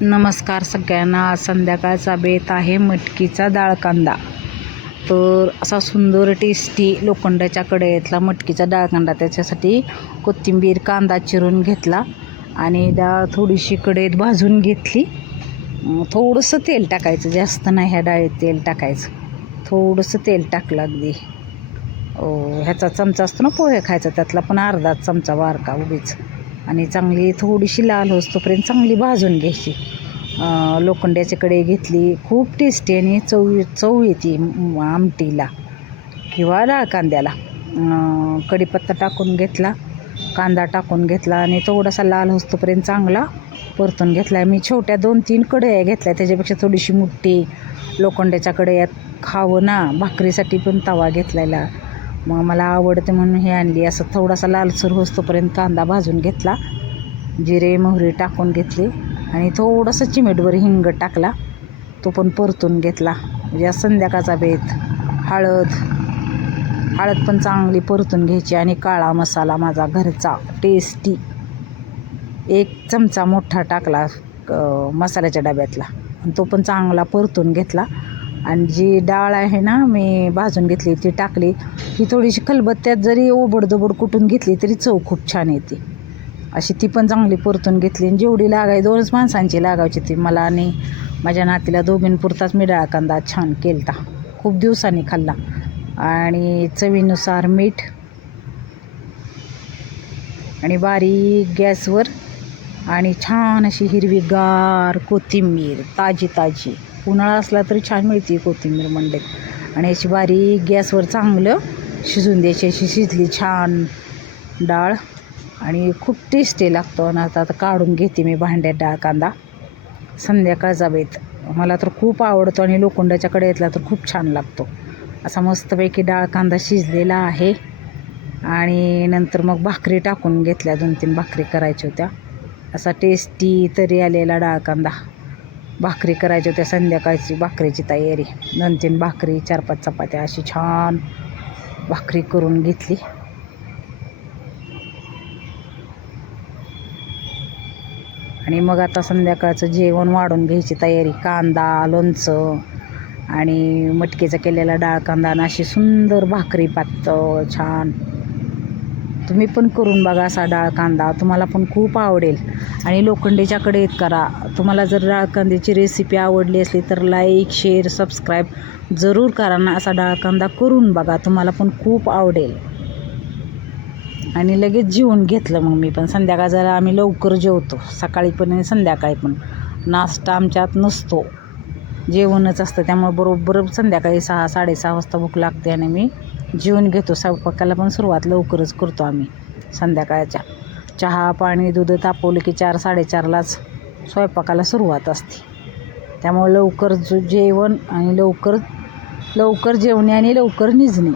नमस्कार सगळ्यांना. आज संध्याकाळचा बेत आहे मटकीचा डाळ कांदा. तर असा सुंदर टेस्टी लोखंडाच्या कढईतला मटकीचा डाळ कांदा. त्याच्यासाठी कोथिंबीर कांदा चिरून घेतला आणि डाळ थोडीशी कढईत भाजून घेतली. थोडंसं तेल टाकायचं, जास्त नाही ह्या डाळीत तेल टाकायचं. थोडंसं तेल टाकलं अगदी ह्याचा चमचा असतो ना पोहे खायचा, त्यातला पण अर्धा चमचा बारका उगीच. आणि चांगली थोडीशी लाल होईस्तोपर्यंत चांगली भाजून घ्यायची. लोखंडाची कढई घेतली. खूप टेस्टी आणि चव येते आमटीला किंवा डाळ कांद्याला. कढीपत्ता टाकून घेतला, कांदा टाकून घेतला आणि थोडासा लाल होईस्तोपर्यंत चांगला परतून घेतला. मी छोट्या 2-3 कढया घेतल्या, त्याच्यापेक्षा थोडीशी मोठी. लोखंडाच्या कढयात खावं ना, भाकरीसाठी पण तवा घेतलेला. मग मला आवडते म्हणून हे आणली. असं थोडासा लालसर होईस्तोपर्यंत कांदा भाजून घेतला. जिरे मोहरी टाकून घेतली आणि थोडंसं चिमटभर हिंग टाकला, तो पण परतून घेतला. म्हणजे संध्याकाळचा बेत. हळद पण चांगली परतून घ्यायची आणि काळा मसाला माझा घरचा टेस्टी 1 चमचा मोठा टाकला मसाल्याच्या डब्यातला, तो पण चांगला परतून घेतला. आणि जी डाळ आहे ना मी भाजून घेतली ती टाकली. ही थोडीशी खलबत्त्यात जरी ओबडधोबड कुटून घेतली तरी चव खूप छान येते. अशी ती पण चांगली परतून घेतली. आणि जेवढी 2च माणसांची लागायची ती मला आणि माझ्या नातीला दोघींपुरताच मी डाळ कांदा छान केलता. खूप दिवसांनी खाल्ला. आणि चवीनुसार मीठ आणि बारीक गॅसवर आणि छान अशी हिरवीगार कोथिंबीर ताजी. उन्हाळा असला तरी छान मिळते कोथिंबीर मंडईत. आणि अशी बारीक गॅसवर चांगलं शिजून द्यायची. अशी शिजली छान डाळ आणि खूप टेस्टी लागतो. आणि आता काढून घेते मी भांड्यात डाळ कांदा. संध्याकाळचा बेत मला तर खूप आवडतो आणि लोखंडाच्या कढईतला तर खूप छान लागतो. असा मस्तपैकी डाळ कांदा शिजलेला आहे. आणि नंतर मग भाकरी टाकून घेतल्या. 2-3 भाकरी करायच्या होत्या. असा टेस्टी तरी आलेला डाळ कांदा. भाकरी करायच्या होत्या, संध्याकाळची भाकरीची तयारी. 2-3 भाकरी, 4-5 चपात्या अशी छान भाकरी करून घेतली. आणि मग आता संध्याकाळचं जेवण वाढून घ्यायची तयारी. कांदा, लोणचं आणि मटकीचा केलेला डाळ कांदा आणि अशी सुंदर भाकरी पातळ छान. तुम्ही पण करून बघा असा डाळ कांदा, तुम्हाला पण खूप आवडेल. आणि लोखंडाच्या कढईत करा. तुम्हाला जर डाळ कांद्याची रेसिपी आवडली असली तर लाईक, शेअर, सबस्क्राईब जरूर करा ना. असा डाळ कांदा करून बघा, तुम्हाला पण खूप आवडेल. आणि लगेच जेवून घेतलं मग मी पण. संध्याकाळ जरा आम्ही लवकर जेवतो, सकाळी पण आणि संध्याकाळी पण. नाश्ता आमच्यात नसतो, जेवणच असतं. त्यामुळे बरोबर संध्याकाळी 6-6:30 वाजता भूक लागते आणि मी जेवून घेतो. स्वयंपाकाला पण सुरुवात लवकरच करतो आम्ही संध्याकाळच्या. चहा पाणी दूध तापवलं की 4-4:30लाच स्वयंपाकाला सुरुवात असते. त्यामुळे लवकर जेवण आणि लवकर जेवणे आणि लवकर निजणे.